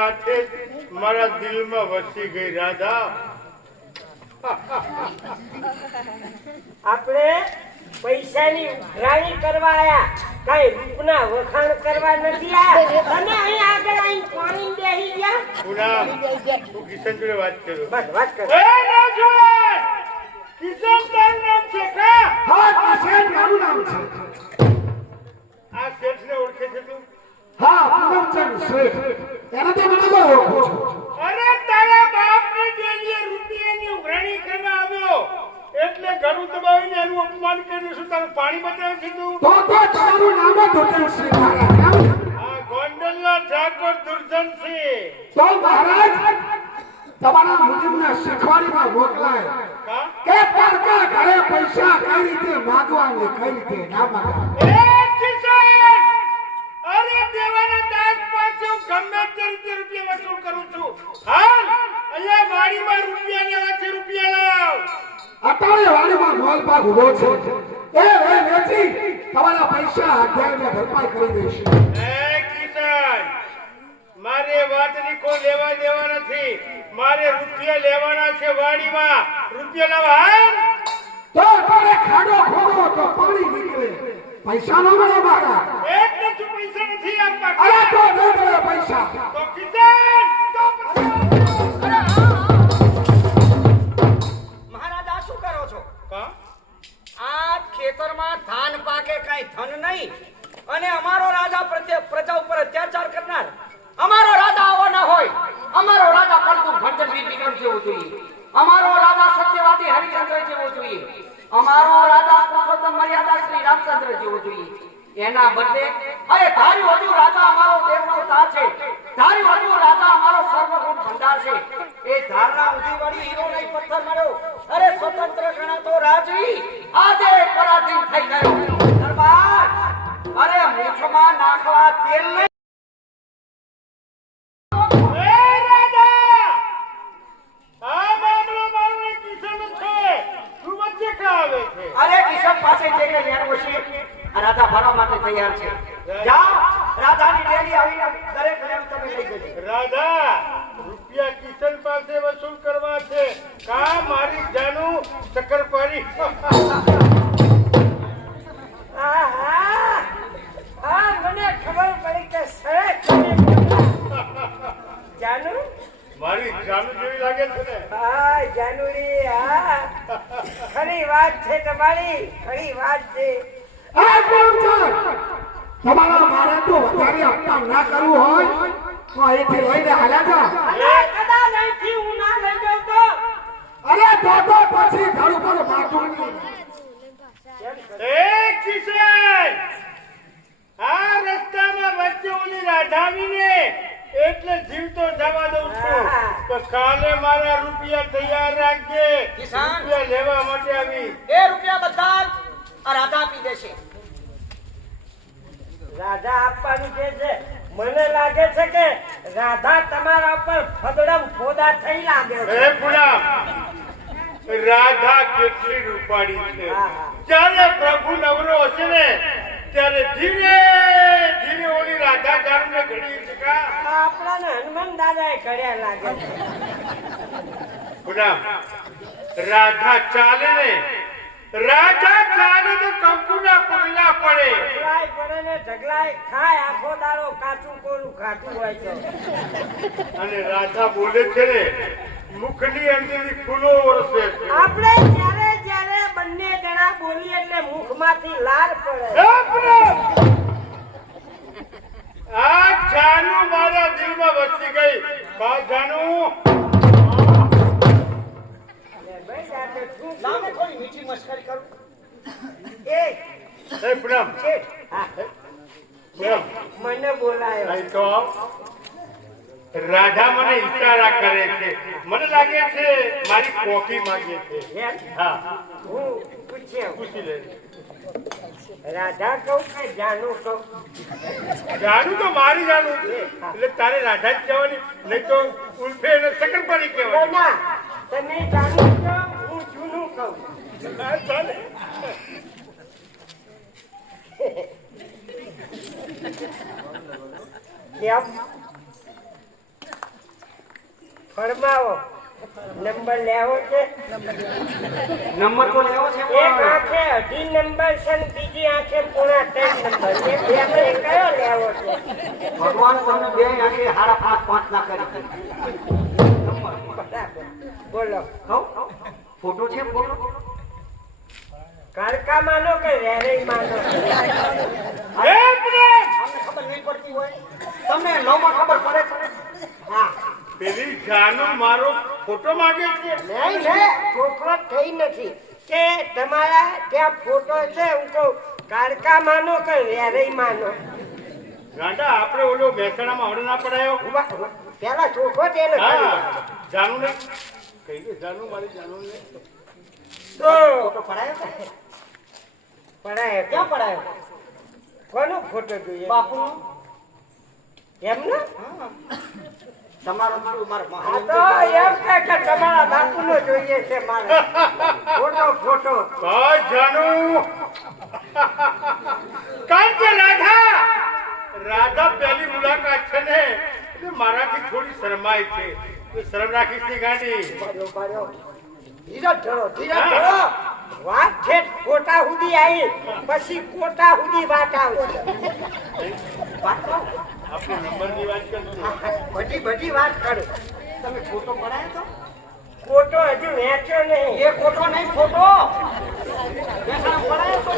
સાથે મારા દિલમાં વસી ગઈ રાધા. આપણે પૈસાની ઉઘરાણી કરવા આયા, કઈ રૂપના વખાણ કરવા નથી આયા. તમે અહીં આગળ આવીને પાણી બેસી ગયા. પૂનમ, તું કિશન જોડે વાત કરો. બસ વાત કરો. એ નવજુવાન! કિશન તારું નામ છે કા? હા કિશન મારું નામ છે. આ શેઠને ઓળખે છે તું? હા પૂનમચંદ શેઠ. એને તો મને બહુ ઓળખું છું. અરે તારા બાપની ડેલીએ રૂપિયાની ઉઘરાણી કરવા આવ્યો એટલે ઘણું દબાવીને એનું અપમાન કર્યું. શું તારું પાણી બતાવે છે તું? તો તમારું નામ જ હોટેલ શ્રી મહારાજ. આ ગોંડલના ઠાકોર દુર્જનસિંહ. તો મહારાજ તમારા મુજબના શીખવાડીમાં મોકલાય કા? કે પરકા ઘરે પૈસા કઈ રીતે માંગવા ને કઈ રીતે ના માંગવા. એ કિશન! અરે દેવાના દાગ પાસે હું ગમે તે રીતે રૂપિયા વસૂલ કરું છું. હાલ અહીંયા વાડીમાં રૂપિયા લેવા છે, રૂપિયા લાવ. અટાણે વાડીમાં મોલ ભાગ ઉભો છે. એ વેચી તમારા પૈસા અધ્યાયને ભરપાઈ કરી દઈશ. એ કિશન! મારે વાતની કોઈ લેવા દેવા નથી. મારે રૂપિયા લેવાના છે વાડીમાં. રૂપિયા લાવ હાલ. તો અટાણે ખાડો ખોદો તો પાણી નીકળે. પૈસા નો મળે મારા. એટલે તું પૈસા નથી આપવા. અરે તો નહીં મળે પૈસા. તો કિશન! તો મહારાજ આ શું કરો છો? કા? આ ખેતરમાં ધાન પાકે કઈ ધન નહીં અને અમારો રાજા પ્રજા ઉપર અત્યાચાર કરનાર અમારો રાજા આવો ન હોય. અમારો રાજા પરતું ભંડન વિક્રમ જેવો જોઈએ. અમારો રાજા સત્યવાદી હરિચંદ્ર જેવો જોઈએ. અમારો રાજા પુરુષોત્તમ મર્યાદા શ્રી રામચંદ્ર જેવો જોઈએ. એના બદલે અરે ધારી વધુ રાજા અમારો દેવનો તાર છે. ધારી વધુ રાજા અમારો સર્વગુણ ભંડાર છે. એ ધારના ઉજીવાળી હીરો નહીં પથ્થર મળ્યો. અરે સ્વતંત્ર ગણાતો રાજવી આજે પરાધીન થઈ ગયો. દરબાર અરે મૂછમાં નાખવા તેલ નહીં. એ રાજા! આ મામલો મારો ને કિશન છે. તું વચ્ચે કા આવે છે? અરે કિશન પાસે જઈને લેણવો છે. આ રાજા ભરવા માટે તૈયાર છે. જાઓ રાજાની ડેલી આવીને દરેક ઘરે તમે લઈ જજો. રાધા, રૂપિયા કિશન પાસે વસૂલ કરવા છે. કા મારી જાનું શક્કરપારી? હા મને ખબર પડી કે સરે જાનુ. મારી જાનું જેવી લાગે છે ને. હા જાનુડી, હા ખરી વાત છે તમારી, ખરી વાત છે. આ પૂનમચંદ તમારા મારે તો વધારે અપમાન ના કરવું હોય તો અહીંથી લઈને હાલ્યા જા. અને કદાચ અહીંથી હું ના લઈ જાઉં તો અરે તો પછી ઘર ઉપર માથું નહીં. એ કિશન! આ રસ્તામાં વચ્ચે ઓલી રાધાવીને એટલે જીવતો જવા દઉં છું. તો કાલે મારા રૂપિયા તૈયાર રાખજે. કિશન! રૂપિયા લેવા માટે આવી. એ રૂપિયા બધા આ રાજા આપી દેશે. રાધા આપવાનું કે છે. મને લાગે છે કે રાધા તમારા ઉપર ફદડમ ફોદા થઈ લાગે છે. એ પૂનમ, રાધા કેટલી રૂપાળી છે. હા. જ્યારે પ્રભુ નવરો હશે ને ત્યારે ધીરે ધીરે ઓલી રાધા જાણને ઘડી છે કા? આપણાને હનુમાન દાદાએ કર્યા લાગે છે. પૂનમ, રાધા ચાલે ને, રાધા ચાલે તો કંકુના પગલા પડે. ઢગલાય પડે ને ઢગલાય ખાય, આખો દાડો કાચું કોરું ખાતું હોય છે. અને રાધા બોલે છે ને મુખની અંદરથી ફૂલો વરસે છે. આપણે જ્યારે જ્યારે બંને જણા બોલીએ એટલે મુખમાંથી લાળ પડે. એ પૂનમ! આ જાનું મારા દિલમાં વસી ગઈ. બા જાનું, ભાઈ સાથે શું લાવ ને થોડી મીઠી મસ્કરી કરું. એ એ પૂનમ, હા, પૂનમ, મને બોલાયો. અહીં તો આવ. રાધા મને ઈશારા કરે છે. મને લાગે છે મારી કોફી માંગે છે. એમ? હા, હું પૂછ્યો પૂછી લે. રાધા કહું કે જાનું કહું? જાનું તો મારી જાનું છે. એટલે તારે રાધા જ કહેવાની, નહીં તો ઉલ્ફે અને શક્કરપારી કહેવાની. ના તમે જાનું કહો, હું જૂનું કહું. હા, ચાલે. કેમ? ફરમાવો નંબર લેવો છે નંબર તો લેવો છે એક પણ આંખે 2.5 નંબર છે ને બીજી આંખે 3.5 નંબર છે બેમાંથી કયો લેવો છે ભગવાન તમને બે આંખે 5.5 ના કરી બરાબર. બોલો કહું? ફોટો છે ફોટો કારકા માનો કે વેરે માનો એક મિનિટ. તમને ખબર નહીં પડતી હોય તમને નવમાં ખબર પડે છે હા પેલી જાનું મારો ફોટો માંગે છે. નહીં ને છોકરો થઈ નથી કે તમારા ત્યાં ફોટો છે હું કહું કારકા માનો કે વેરે માનો ગાંડા આપણે ઓલો મહેસાણામાં હવડે ના પડાયો. પેલા ચોખ્ખો તેને હા જાનું ને કહી દે જાનું મારી જાનું ને. તો ફોટો પડાયો છે? પડાય ક્યાં પડાયો કોનો ફોટો જોઈએ બાપુનો એમનો તમારો શું મારો આ મહાન તો એમ કે તમારા બાપુનો જોઈએ છે મારે ફોટો ફોટો હા જાનું કારણ કે રાધા પહેલી મુલાકાત છે ને એટલે મારાથી થોડી શરમાય છે તો શરમ રાખીશ ની ગાંડી. ધીરજ ધરો વાત છે કોટા સુધી આવી પછી કોટા સુધી વાત આવશે આપણો નંબરની વાત કરજો. બધી વાત કરું તમે ફોટો પડાયો તો કોટો હજુ વેચ્યો નહીં એ ફોટો નહીં ફોટો બેસાડો પડાયો તો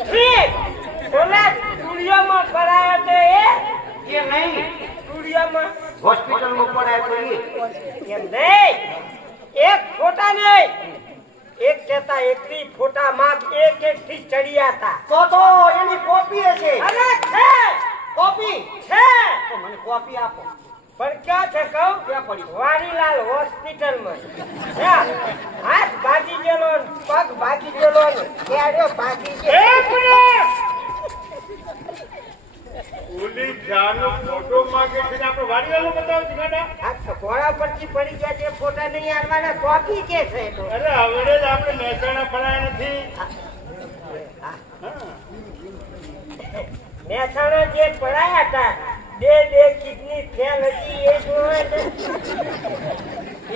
ઠીક ઓલા સ્ટુડિયોમાં કરાયો તો એ નહીં સ્ટુડિયોમાં હોસ્પિટલમાં પડાયો તો એમ નહીં એક ફોટા નહીં એક કેતા એકલી ફોટા માં એક થી ચડિયા હતા તો એની કોપી હશે અરે છે કોપી છે તો મને કોપી આપો પણ ક્યાં છે કહું ક્યાં પડી વાડીલાલ હોસ્પિટલમાં હાથ ભાગી ગયેલો ને પગ ભાગી ગયેલો ને ક્યારેયો ભાગી ગયો એક મિનિટ. ઓલી જાનો ફોટો માંગે છે ને આપણે વાડીવાળો બતાવો છે ગાંડા. આ તો ઘોડા પરથી પડી ગયા તે ફોટા નહીં આલવાના કોપી કે છે તો અરે હવે જ આપણે મહેસાણા પડાયા નથી. મહેસાણા જે પડાયા હતા બે કિડની ફેલ હતી એ જોવે છે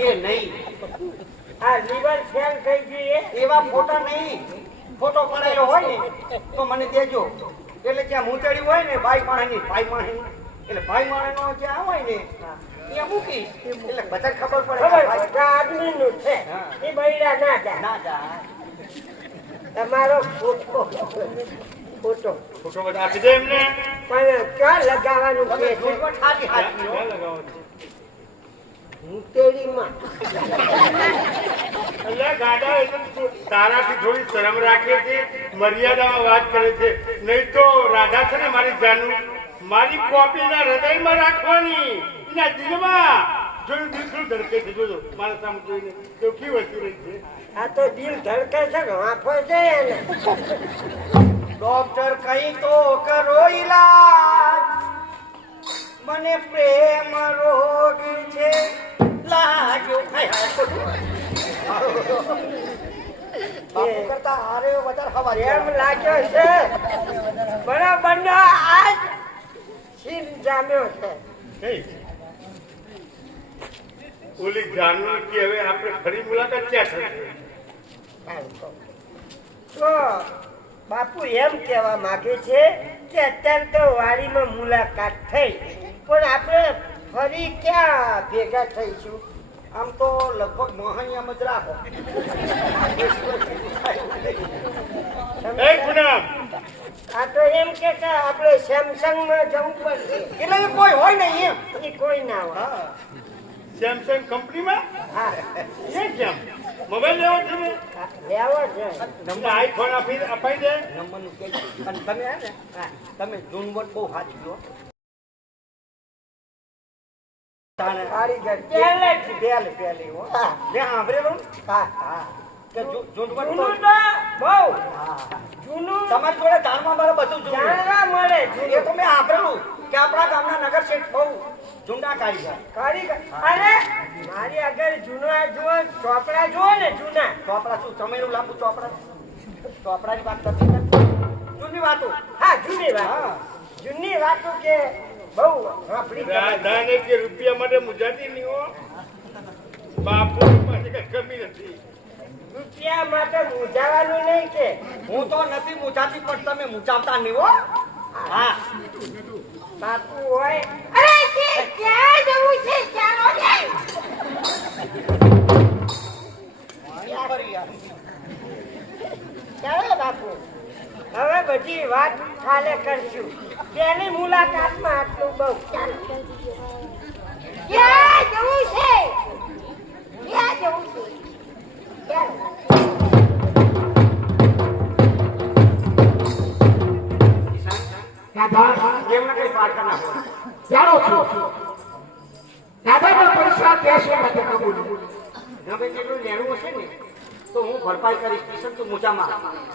એ નહીં આ લીવર ફેલ થઈ ગયું એવા ફોટા નહીં ફોટો પડાયેલો હોય ને તો મને દેજો એટલે જ્યાં મૂંચડી હોય ને ભાઈ માણસની એટલે ભાઈ માણસનો જ્યાં હોય ને ત્યાં મૂકીશ એટલે બધાને ખબર પડે કે ખબર ભાઈ પડે આદમી નું છે એ બૈરા ના જાય ના જાય તમારો ફોટો ફોટો બધા આપી દે એમને. પણ ક્યાં લગાવવાનું તમે કે છે ઝૂંટમાં ઠાકી હાચી હો. ક્યાં લગાવો છો? મૂતેડીમાં અલ્યા ગાંડા એ તો તારાથી થોડી શરમ રાખે છે, મર્યાદામાં વાત કરે છે. નહીં તો રાધા છે ને મારી જાનું મારી કોપીના હૃદયમાં રાખવાની એના દિલમાં. જોયું દિલ શું ધડકે છે જોજો મારા સામે જોઈને કેવી વસ્તુ રહી છે. આ તો દિલ ધડકે છે ને આંખો છે એને ડોક્ટર કઈ તો કરો ઈલાજ મને પ્રેમ રોગ છે લાજો બાપુ કરતા હારે વધારે હવારે એમ લાગ્યો છે બરાબર નો આજ છીન જામ્યો છે નહીં. ઓલી જાનું કે હવે આપણે ફરી મુલાકાત ક્યાં થશે? તો બાપુ એમ કહેવા માંગે છે કે અત્યારે તો વાડીમાં મુલાકાત થઈ પણ આપણે ફરી ક્યાં ભેગા થઈશું આમ તો લગભગ મોહનિયામ જ રાખો એક પૂનમ આ તો એમ કે આપણે સેમસંગમાં જવું પડશે એટલે એ કોઈ હોય ને એમ એ કોઈ ના હોય સેમસંગ કંપનીમાં હા એ કેમ મોબાઈલ લેવો છે ને? લેવો છે તમને આઈફોન અપાઈ દે. નંબરનું કહેજો. અને તમે હે ને તમે જૂનવટ બહુ સાચી હો કારીગર પહેલેથી. પહેલી હો હા. મેં સાંભળેલું હા હા કે જૂનવટ તો જૂનું તો બહુ હા જૂનું તમારી જોડે જાણવા મારે બધું જૂનું જાણવા મળે એ તો મેં સાંભળેલું કે આપણા ગામના નગર શેઠ બહુ ઝુંડા કાઢી કારીગર અરે મારી આગળ જૂનો આ જુઓ ચોપડા જુઓ ને જૂના ચોપડા શું ચમેલું લાંબુ ચોપડાની વાત કરતી જૂની વાતો હા જૂની વાત હા જૂની વાતો કે બહુ આપણી રાધાને કે રૂપિયા માટે મુજાતી નહીં હો. બાપુ પાસે કઈ કમી નથી. રૂપિયા માટે મૂંઝાવાનું નહીં કે હું તો નથી મૂંઝાતી પણ તમે મૂંઝાવતા નહીં હો. હા બાપુ હોય અરે તે ક્યાં જવું છે ચાલો ને ચાલો બાપુ હવે બધી વાત કાલે કરશું તેની મુલાકાતમાં આટલું બહુ ચાલો ક્યાં જવું છે ક્યાં જવું છે ચાલો રાધા એમને કઈ પ્રાર્થના હોય જાણો છું રાધાના પૈસા દેશ માટે કબૂલ ગમે તેટલું લેણું હશે ને તો હું ભરપાઈ કરીશ કિશન તું મૂંઝામાં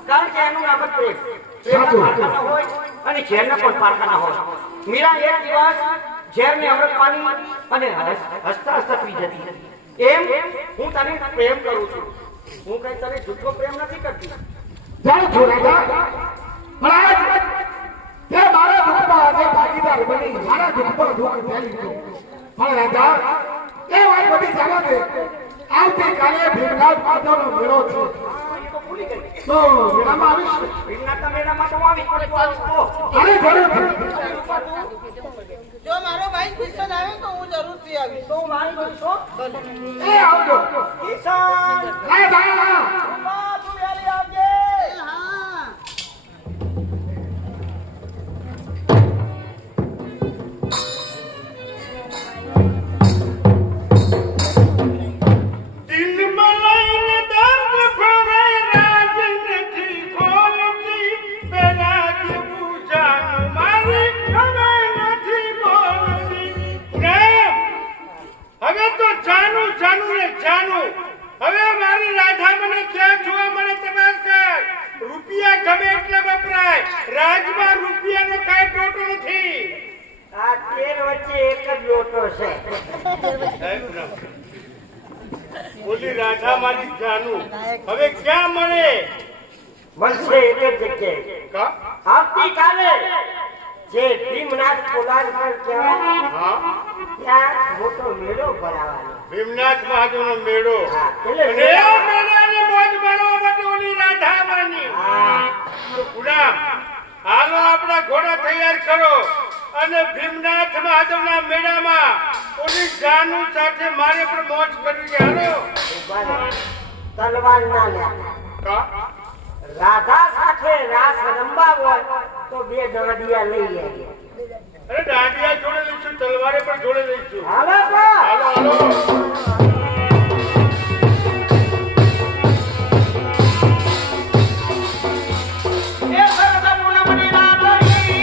કારણ કે એનું નામ જ પ્રેમ પ્રેમના પારખાના હોય અને ઝેરના પણ પારખાના હોય મીરા એક દિવસ ઝેરને અમૃત પાણી અને હસતા હસતા પી જતી હતી એમ હું તને પ્રેમ કરું છું હું કઈ તને જૂઠો પ્રેમ નથી કરતી જાણું છું રાધા પણ આજ તે મારા દુઃખમાં આજે ભાગીદાર બની મારા દુઃખમાં દુઃખ ફેલી ગયું પણ રાધા એ વાત બધી જાણો દે આવતીકાલે ભીમનાથ માધવનો મેળો છે તો ભૂલી ગઈ તો મેળામાં આવીશ ભીમનાથના મેળામાં તો આવીશ પણ તું આવીશ તો અરે જરૂરથી જો મારો ભાઈ કિશન આવે તો હું જરૂરથી આવીશ તો હું મારી કરું છું એ આવજો કિશન રાધા તું વહેલી આવજે હા દિલમાં લઈને દર્દ ભરે રાજ નથી ખોલતી. પેલા જેવું જાનું મારી હવે નથી બોલતી. પ્રેમ હવે તો જાનું જાનું ને જાનું. હવે મારી રાધા મને ક્યાં જોવા મળે તપાસ કર. રૂપિયા ગમે એટલા વપરાય, રાજમાં રૂપિયાનો કાંઈ ટોટો નથી. આ તેર વચ્ચે એક જ લોટો છે બોલી રાધા મારી જાનું હવે ક્યાં મળે? મળશે એક જ જગ્યાએ કા? આવતીકાલે જે ભીમનાથ પોલાદ પર કહેવાય હા, ત્યાં મોટો મેળો ભરાવાનો ભીમનાથ મહાદેવનો મેળો. હા, એટલે અને એ મેળાની મોજ માણવા માટે ઓલી રાધા આવવાની. તો ગુલામ, હાલો આપણા ઘોડા તૈયાર કરો અને ભીમનાથ મહાદેવના મેળામાં ઓલી જાનુ સાથે મારે પણ મોજ કરવી છે. હાલો. ઉભા રહો. તલવાર ના લે કા? રાધા સાથે રાસ રમવા હોય તો બે દાંડિયા લઈ આવીએ અરે દાંડિયા જોડે લઈશું, તલવારે પણ જોડે લઈશું. હાલો તો. હાલો હાલો. એ સરસ પૂનમની રાતડી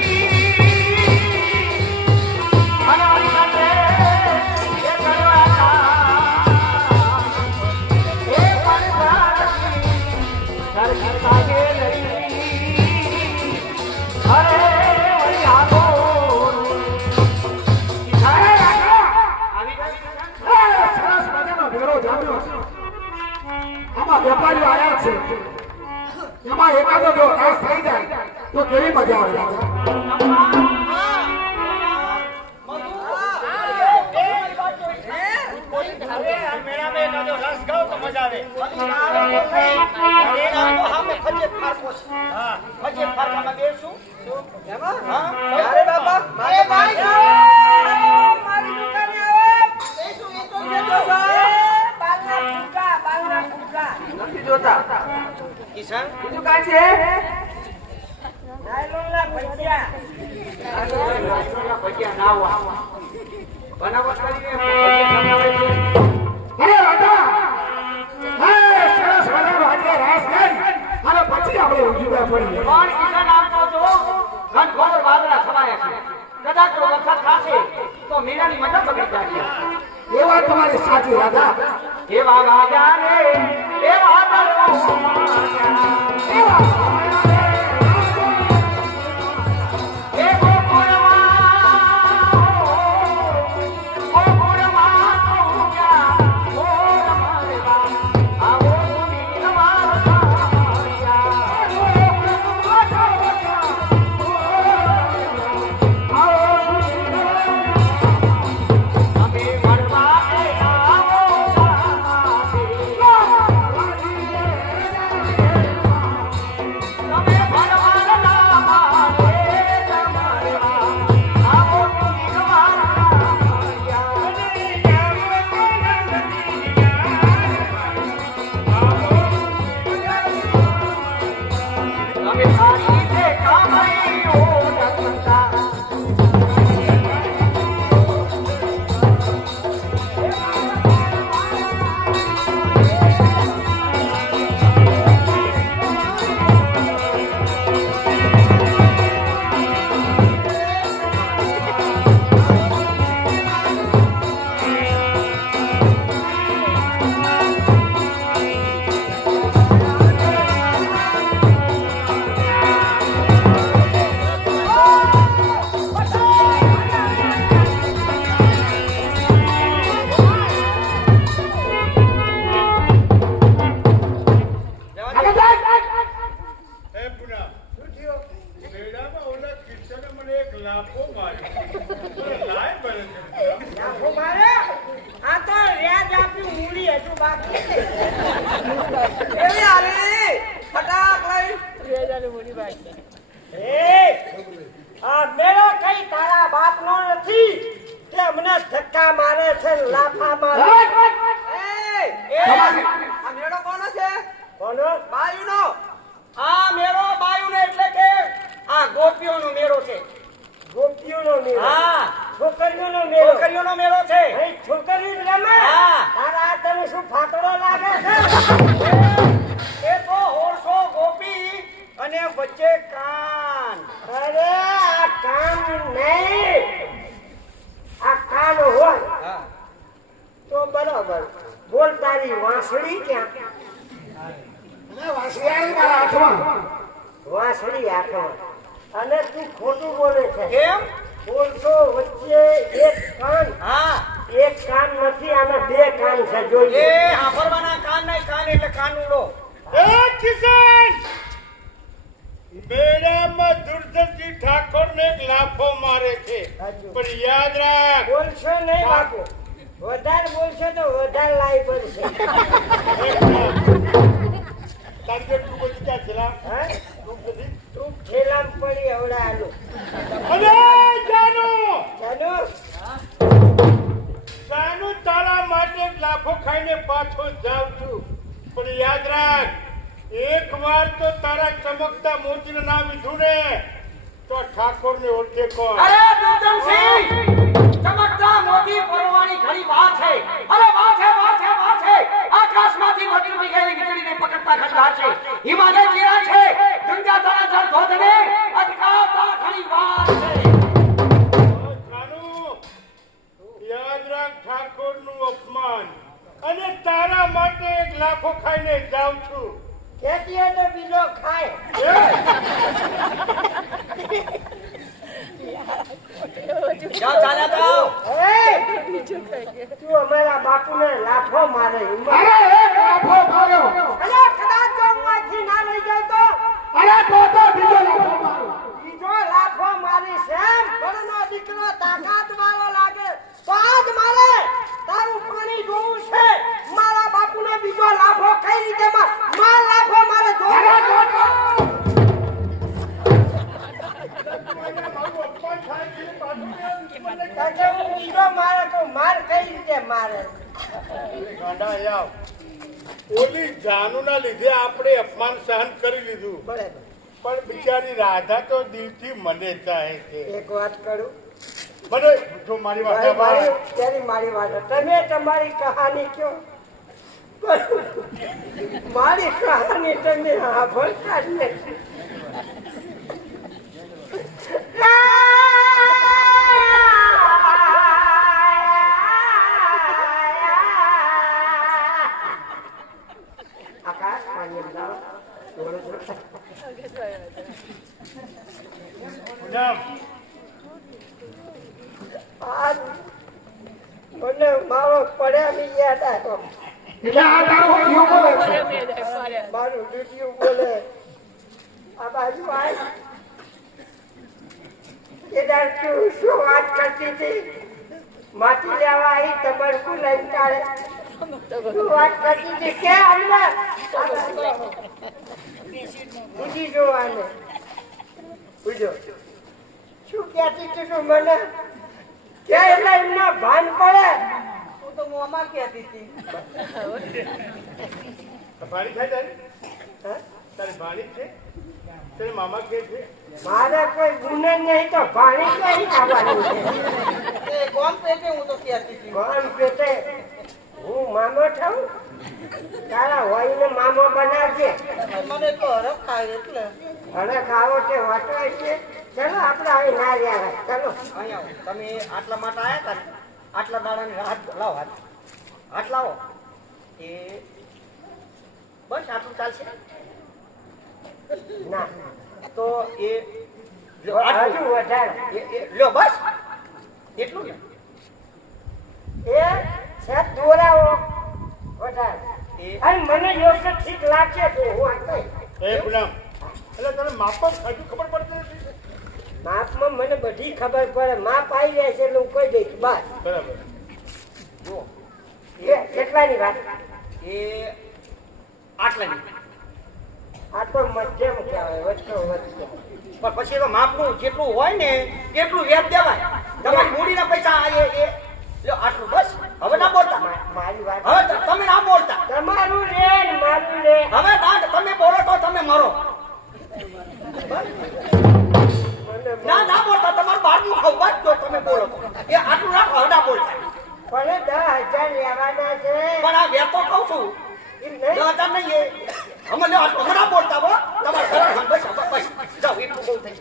અને મારી સાથે એ કરવાના એ પરસાદી સરખી સાગે લઈ અરે વળી આવો આવી ગઈ સરસ મજાનો મેળો જામ્યો છે આમાં વેપારીઓ આવ્યા છે એમાં એકાદો જો રાસ થઈ જાય તો કેવી મજા આવે અરે બાબા મારે ભાઈ મારી દુકાને આવે એ શું એ તો કેતો છે બાલના ફૂકા નથી જોતા કિશન બીજું કાંઈ છે નાયલોનના ભજીયા ભજીયા ના હોય બનાવટ કરીને ભજીયા બનાવે છે અરે રાધા હે સરસ મજાનો આજે રાસ ગઈ અને પછી આપણે ઉજવવા પડીએ પણ કિશન આવતો જો ઘનઘોર વાદળા છવાયા છે કદાચ જો વરસાદ થશે તો મીરાની મજા બગડી જશે એ વાત તમારી સાચી રાધા એવા વાગ્યા રે એવા વાદળો એવા એ ગોકુળમાં તો ગયા ગોર મારવા આવો સુની વારસાયા છે લાફા મારે એ, આ મેળો કોનો છે? કોનો બાયુનો. આ મેળો બાયુને એટલે કે આ ગોપીઓનો મેળો છે. ગોપીઓનો મેળો હા, છોકરીઓનો મેળો છોકરીઓનો મેળો છે. અહીં છોકરીઓ જ રમે હા. તારા આ તને શું ફાકડો લાગે છે એ તો હોરસો ગોપી અને વચ્ચે કાન. અરે આ કાન નહીં આ કાન હોય હા, તો બરોબર બોલ તારી વાંસળી ક્યાં અને વાંસળિયાની મારા હાથમાં. વાંસળી હાથમાં અને તું ખોટું બોલે છે કેમ? બોલશો વચ્ચે એક કાન હા, એક કાન નથી આના બે કાન છે જોઈએ એ સાંભળવાના કાન નહીં, કાન એટલે કાનુડો. એ કિશન મેળામાં દુર્ધરજી ઠાકોર ને એક લાફો મારે છે પણ યાદ રાખ બોલશો નહીં બાપુ વધારે બોલશો તો વધારે લાઈ પડશે તારી જે તું બધી ક્યાં છેલા હા? તું બધી તું ઠેલામ પડી હવડા આલુ અરે જાનુ ચાલુ જાનુ તારા માટે એક લાફો ખાઈને પાછો જાઉં છું પણ યાદ રાખ એક વાર તો તારા ચમકતા મોતીનું નામ લીધું ને તો ઠાકોર ને ઓળખે કોણ અરે દુર્ગમસિંહ, ચમકતા મોતી પરવાની ઘણી વાર છે. અરે વાર છે, વાર છે, વાર છે. આકાશમાંથી વજ્ર ગયેલી વીજળીને પકડતા ખંડાર છે. હિમાલય ચીરા છે. ગંગા તારા જળ ધોધને અટકાવતા ઘણી વાર છે. જાનુ યાદ રાખ ઠાકોર નું અપમાન અને તારા માટે એક લાફો ખાઈને જાઉં છું ખેતી હોય તો બીજો ખાય જાઓ, ચાલ્યા જાઓ. હવે તું અમારા બાપુને લાફો મારે હિંમત. અરે એક લાફો માર્યો. અને કદાચ જો હું અહીંથી ના લઈ જાઉં તો અરે તો બીજો લાફો માર્યો. બીજો લાફો મારીશ એમ ઘરનો દીકરો તાકાત વાળો લાગે તો આજ મારે તારું પાણી જોવું છે મારા બાપુને બીજો લાફો કઈ રીતે માર લાફો મારે અરે જોવો તો તાકે હું બીજો મારે તો માર કઈ રીતે મારે ગાંડા આવ ઓલી જાનુના લીધે આપણે અપમાન સહન કરી લીધું બરાબર પણ બિચારી રાધા તો દિલથી મને ચાહે છે એક વાત કરું મને જો મારી વાત સાંભળ. મારી વાત તમે તમારી કહાની કયો મારી કહાની તમે સાંભળતા જ નથી આકાશ પાણી લાવો. પૂનમ, આજ મને મારો પડ્યાની યાદ આવ્યો એટલે આ તારો જીવ બોલે છે. મારું ડ્યુટી બોલે આ બાજુ આય કેદાર તું શું વાત કરતી હતી માટી લેવા આવી તબરકુ લઈને કાઢે શું વાત કરતી હતી કે અંદર બુજી જોવાને બુજો શું કહેતી હતી તું મને કે એટલે એમનો ભાન પડે હું તો મોંમાં કહેતી હતી. ભાણી થાય તારી હા? તારી ભાણી છે તારી મામા કે છે મારે કોઈ ગુને નહીં તો ભાણી કઈ ખાવાનું છે એ કોણ પેટે હું તો કહેતી હતી. કોણ પેટે હું મામો થાઉં તારા હોઈને મામો બનાવજે મને તો હરખ થાય એટલે. હવે ખાવો તે વાટો છે ચલો આપણે અહીં ના રહ્યા ચલો અહીંયા આવો. તમે આટલા માટે આયા હતા ને? આટલા દાડાની રાહત લાવો હાથ. હાથ લાવો. એ બસ આટલું ચાલશે ના તો એ લ્યો, આટલું. હજુ વધારે લ્યો બસ એટલું ને એ સાત દોરાવો વધારે એ અને મને યોગ્ય ઠીક લાગશે તો હું આ કઈ એ પૂનમ એટલે તને માપક હજુ ખબર પડતી નથી માપમાં મને બધી ખબર પડે માપ આવી જાય છે એટલે હું કહી દઈશ બસ બરાબર જુઓ એ કેટલાની વાત એ આટલાની આ તો મધ્યમ કહેવાય વચ્ચો વચ્ચો પણ પછી તો માપનું જેટલું હોય ને એટલું વ્યાજ દેવાય તમારી મૂડીના પૈસા આ એ લ્યો આટલું બસ હવડા બોલતા ભલે 10,000 લેવાના છે પણ આ વેતો કહું છું એમ નહીં 10,000 નહીં એ હમણાં બોલતા હો તમારે ઘર બસ બસ જાઓ એટલું બહુ થઈ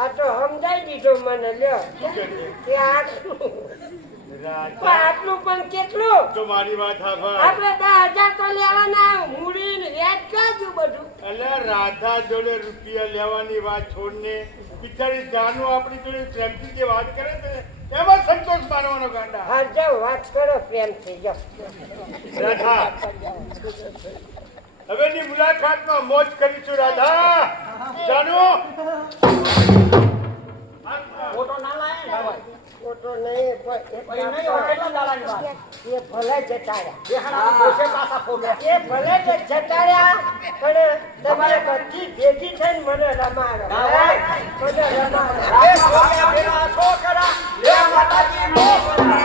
આ તો સમજાઈ દીધો મને લ્યો કે આટલું પણ આટલું પણ કેટલું તો મારી વાત સાંભળ આપણે 10,000 તો લેવાના મૂડી ને વ્યાજ કાજુ બધું એટલે રાધા જોડે રૂપિયા લેવાની વાત છોડને બિચારી જાનુ આપણી જોડે પ્રેમથી જે વાત કરે છે ને, એમાં સંતોષ માનવાનો ગાંડા. હા જાઓ વાત કરો પ્રેમથી જાઓ રાધા હવેની મુલાકાતમાં મોજ કરીશું. રાધા જાનુ ફોટો ના લાયા ને હવે. ફોટો નહીં પણ ભાઈ નહીં હવે કેટલા દાડાની વાત એ ભલે જટાડ્યા એ હાડા પોસે પાછા ફોટો એ ભલે જ જટાડ્યા પણ તમારે બધી ભેગી થઈને મને રમાડો ના હોય. મને રમાડો એ છોકરા બેના છોકરા લે માતાજી મોકલા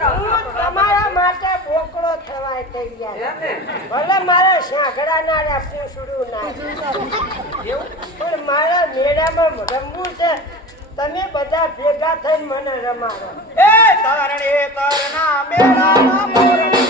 હું તમારા માટે બોકડો થવાય તૈયાર ભલે મારે શાંખડા ના રહ્યા પૂંછડું ના પણ મારા મેળામાં રમવું છે તમે બધા ભેગા થઈને મને રમાડો એ તરણે તરના મેળાના મોરણી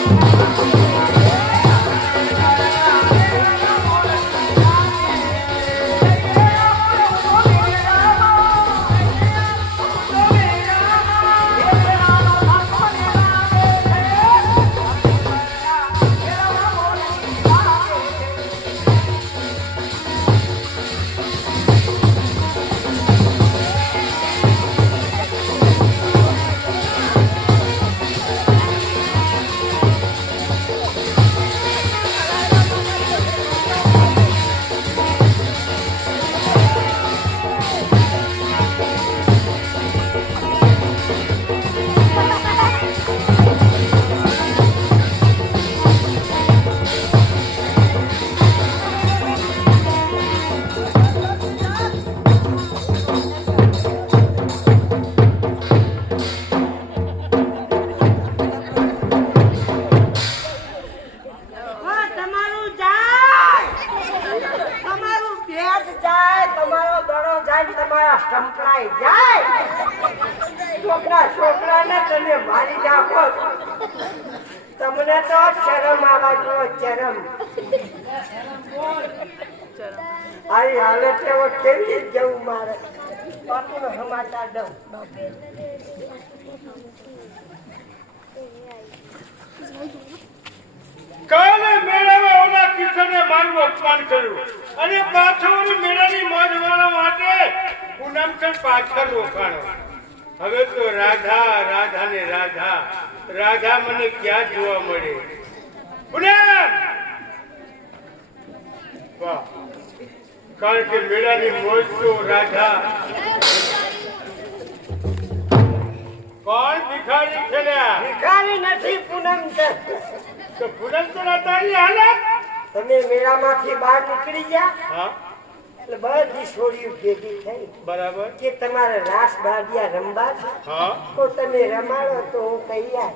હા, તમારું જાય તમારું પેટ જાય તમારો દડો જાય તમારા સંપલાઈ જાય છોકરાને તમે મારી નાખો તમને તો શરમ આવા જો શરમ આવી હાલત એવો કેવી રીતે જવું મારે બાપુનો સમાચાર દઉં કાલે મેળામાં ઓલા કિશને મારું અપમાન કર્યું અને પાછો ઓલી મેળાની મોજ માણવા માટે પૂનમચંદ પાછળ રોકાણો. હવે તો રાધા રાધા ને રાધા રાધા મને ક્યાં જોવા મળે? પૂનમ! વાહ, કારણ કે મેળાની મોજ તો રાધા કોણ ભિખારી ખેલ્યા? ભિખારી નથી પૂનમ છે તો પૂનમ તો તારી હાલત. તમે મેળામાંથી બહાર નીકળી ગયા હા એટલે બધી છોડીઓ ભેગી થઈ બરાબર. કે તમારે રાસ દાંડિયા રમવા છે હા તો તમે રમાડો તો હું તૈયાર.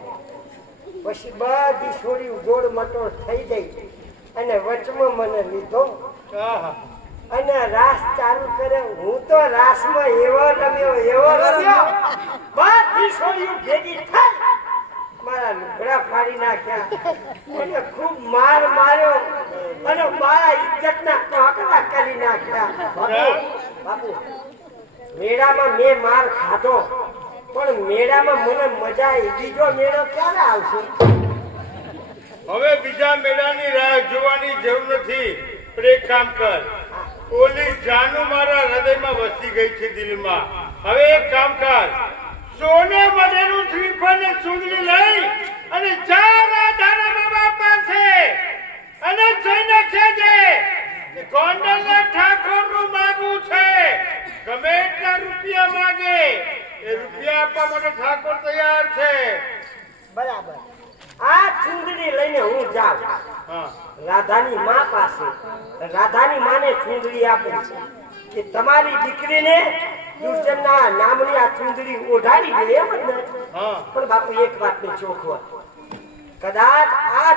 પછી બધી છોડીઓ ગોળ મટોળ થઈ ગઈ અને વચમાં મને લીધો આહા. અને રાસ ચાલુ કર્યો. હું તો રાસમાં એવો રમ્યો બધી છોડીઓ ભેગી થઈ મારા લુગડા ફાડી નાખ્યા અને ખૂબ માર માર્યો અને મારા ઇજ્જતના ટોકરા કરી નાખ્યા. બાપુ મેળામાં મેં માર ખાધો પણ મેળામાં મને મજા આવી. બીજો મેળો ક્યારે આવશે? હવે બીજા મેળાની રાહ જોવાની જરૂર નથી. પણ એક કામ કર, ઓલી જાનુ મારા હૃદયમાં વસી ગઈ છે દિલમાં. હવે એક કામ કર, સોને બનેલું શ્રીફળ ને ચૂંદડી લઈ અને જા રાધાના બાબા પાસે અને જઈને કહેજે કે ગોંડલના ઠાકોરનું માગવું છે. ગમે એટલા રૂપિયા માગે એ રૂપિયા આપવા માટે ઠાકોર તૈયાર છે. બરાબર. આ ચૂંદડી લઈને હું જાઉં હા રાધાની માં પાસે. રાધાની માને ચૂંદડી આપું કે તમારી દીકરીને દુર્જનના નામની આ ચૂંદડી ઓઢાડી દે એમ જ ને? હા પણ બાપુ એક વાતની ચોખવટ કદાચ આ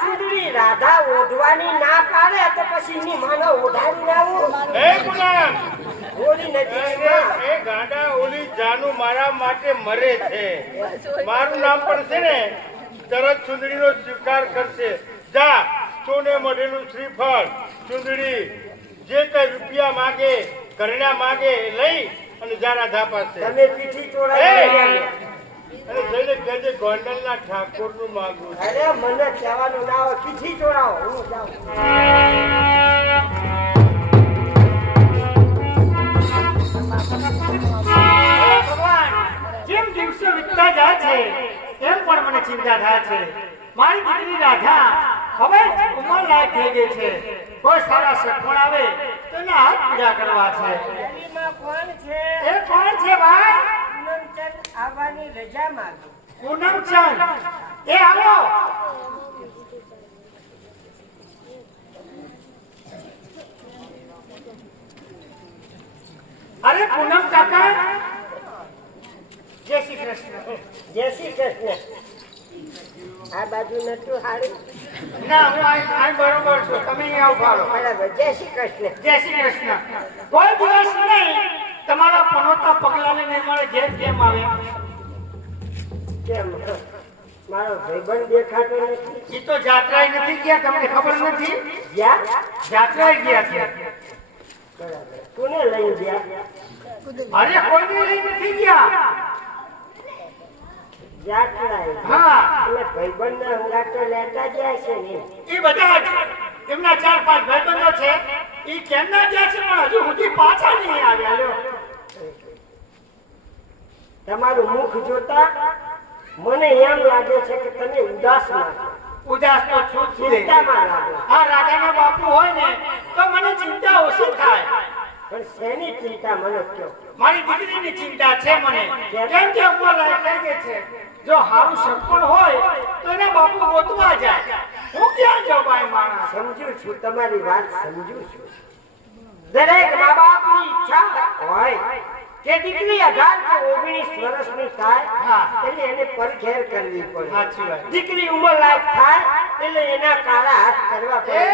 ચૂંદડી રાધા ઓઢવાની ના પાડે તો પછી એની માનો ઓઢાવી લાવું એ ગુલામ ઓલી નથી એ ગાંડા ઓલી જાનુ મારા માટે મરે છે મારું નામ પણ છે ને તરત ચુંદડીનો સ્વીકાર કરશે જા સોને મઢેલું શ્રીફળ ચુંદડી જે કઈ રૂપિયા માગે ઘરેણા માગે લઈ અને જા રાધા પાસે તમે પીઠી ચોરાઈ અને જઈને કહેજે ગોંડલના ઠાકોરનું માગું છું. અરે મને કહેવાનું ના હોય પીઠી ચોરાવો હું જાઉં ભગવાન જેમ દિવસો વીતતા જાય છે એમ પણ મને ચિંતા થાય છે મારી દીકરી રાધા હવે ઉંમર લાયક થઈ ગઈ છે કોઈ સારા સગવડ આવે તો એના હાથ પૂજા કરવા છે ગલીમાં કોણ છે એ કોણ છે ભાઈ પૂનમચંદ આવવાની રજા માંગે પૂનમચંદ એ આવો અરે પૂનમ કાકા જય શ્રી કૃષ્ણ જય શ્રી કૃષ્ણ આ બાજુ નતું હારું ના હું આ બરોબર છું તમે અહીંયા ઉભા રહો બરાબર જય શ્રી કૃષ્ણ જય શ્રી કૃષ્ણ કોઈ દિવસ નહીં તમારા પનોતા પગલાને નહીં મળે ઘેર કેમ આવે કેમ મારો ભાઈબંધ દેખાતો નથી એ તો જાત્રાએ નથી ગયા તમને ખબર નથી ગયા જાત્રાએ ગયા છે બરાબર કોને લઈ ગયા અરે કોઈને લઈ નથી ગયા જાત્રાએ હા એટલે ભાઈબંધના હંગાતો લેતા જાય છે ને એ બધા જ એમના 4-5 ભાઈબંધો છે એ કેમના ગયા છે પણ હજુ સુધી પાછા નહીં આવ્યા લ્યો તમારું મુખ જોતા મને એમ લાગે છે કે તમે ઉદાસમાં છો. ઉદાસ તો છું જ તે. ચિંતામાં લાગો આ રાધાના બાપુ હોય ને તો મને ચિંતા ઓછી થાય પણ શેની ચિંતા મને કહો મારી દીકરીની ચિંતા છે મને કેમ કે ઉંમર લાયક થઈ ગઈ છે જો હારું સગવડ હોય તો એને બાપુ ગોતવા જાય હું ક્યાં જાઉં ભાઈ માણસ સમજુ છું તમારી વાત સમજુ છું દરેક મા બાપની ઈચ્છા હોય કે દીકરી 18 કે 19 વર્ષની થાય હા. એટલે એને પરખેર કરવી સાચી પડે વાત. દીકરી ઉંમર લાયક થાય એટલે એના કાળા હાથ કરવા પડે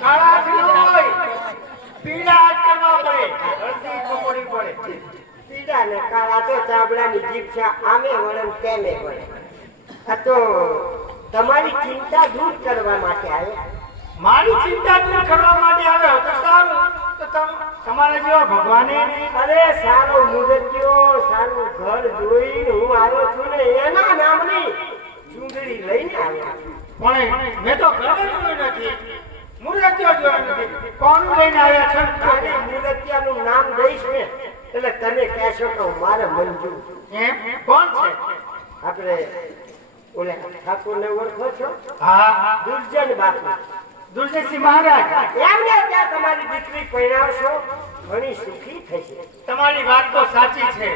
કાળા હાથ ન હોય પીળા હાથ કરવા પડે હળદી ચોપડી પડે પીડા ને કાળા તો ચાબડાની જીભ છે આમે વળે ને તેમે વળે આ તો તમારી ચિંતા દૂર કરવા માટે આવ્યા મારી ચિંતા દૂર કરવા માટે આવ્યો તો સારું તો તમારા જેવા ભગવાને અરે સારો મુરતિયો સારું ઘર જોઈને હું આવ્યો છું ને એના નામની ચૂંદડી લઈને આવ્યો છું. પણ મેં તો ઘરે જોયું નથી મૂર્તિઓ જોયું નથી કોનું લઈને આવ્યા છો અને મુરતિયાનું નામ દઈશ ને એટલે તમે કહેશો કે મારે મંજૂર એમ કોણ છે આપણે ઓલે ઠાકોરને ઓળખો છો હા દુર્જન બાપુ દુર્જયસિંહ મહારાજ એમને ત્યાં તમારી દીકરી પરણાવશો ઘણી સુખી થશે તમારી વાત તો સાચી છે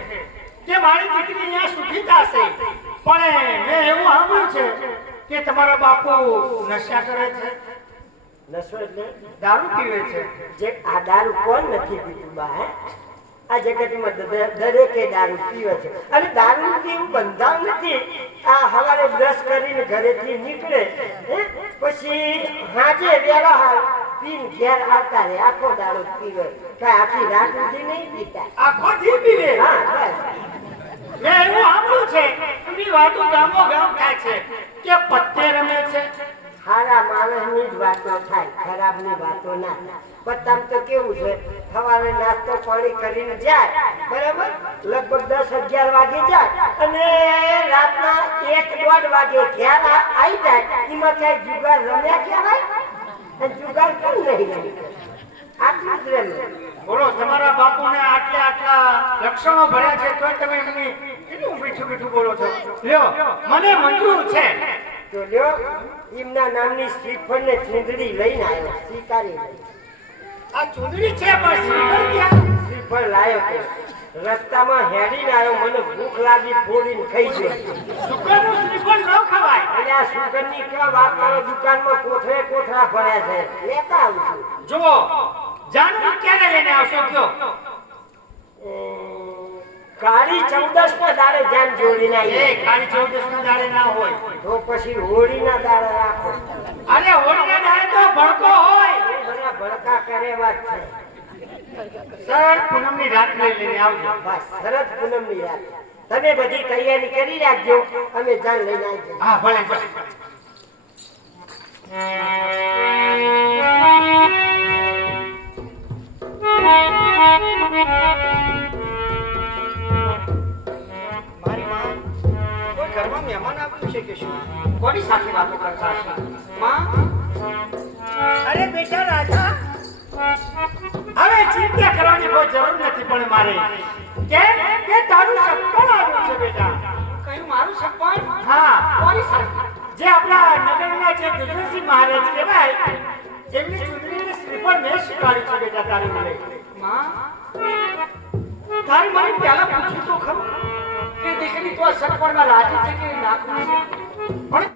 કે મારી દીકરી અહીંયા સુખી થશે પણ મેં એવું સાંભળ્યું છે કે તમારા બાપુ નશા કરે છે નશો એટલે દારૂ પીવે છે જે આ દારૂ કોણ નથી પીતું બા હે આ જગતમાં દરેકે દારૂ પીવે છે અને દારૂ એવું બંધાવ નથી આ સવારે બ્રશ કરીને ઘરેથી નીકળે હે? પછી સાંજે વેલા હાલ પીને ઘેર આવતા રહે આખો દારૂ પીવે કાંઈ આખી રાત સુધી નહીં પીતા આખો દી પીવે હા બસ મેં એવું સાંભળ્યું છે એમની વાતો ગામો ગામ થાય છે કે પત્તે રમે છે સારા માણસની જ વાતો થાય ખરાબની વાતો ના થાય બધામ તો કેવું છે સવારે નાસ્તો પાણી કરીને જાય બરાબર લગભગ 10-11 વાગે જાય અને રાતના 1-1.5 વાગે ઘેર આવી જાય એમાં ક્યાંય જુગાર રમ્યા કહેવાય અને જુગાર કેમ નહીં રમી આટલું જ રમે બોલો તમારા બાપુને આટલા લક્ષણો ભર્યા છે તો તમે એમની કેટલું મીઠું મીઠું બોલો છો લ્યો મને મંજૂર છે તો લ્યો એમના નામની શ્રીફળને ચૂંદડી લઈને આવ્યો સ્વીકારી લઈ આ ચૂંદડી છે પણ શ્રીફળ ક્યાં શ્રીફળ લાયો તો રસ્તામાં હેડીને આવ્યો મને ભૂખ લાગી ફોડીને ખાઈ ગયો શુક્રનું શ્રીફળ ન ખવાય અને આ સુગંધની કેવા વાત કરો દુકાનમાં કોથળા ભર્યા છે લેતા આવું છું જુઓ જાનું ક્યારે લઈને આવશો કયો કાળી 14 ના દાડે જાન જોડીને એ આવી કાળી 14 ના દાડે હોય તો પછી હોળીના દાડા રાખો અરે હોળીના દાડે તો ભડકો હોય બધા ભડકા કરે વાત છે સર પૂનમની રાત લઈને આવજો બસ સરસ પૂનમની રાત તમે બધી તૈયારી કરી રાખજો અમે જાણ લઈને આવી હા ભલે ભલે મારી માં કોઈ ઘરમાં મહેમાન આવ્યું છે કે શું કોની સાથે વાતો કરતા હશે માં અરે બેટા રાજા હવે ચિંતા કરવાની કોઈ જરૂર નથી પણ મારે કેમ કે તારું સપનું આવ્યું છે બેટા કયું મારું સપન હા કોની સાથે જે આપણા નગરના જે દુર્ગસિંહ મહારાજ કહેવાય એમની ચૂંટણીની શ્રીફળ મેં સ્વીકારી છે બેટા તારી મને માં તારી મને પહેલા પૂછ્યું તો ખરું કે દીકરી તો આ સપનમાં રાજી છે કે ના ખુશ છે? પણ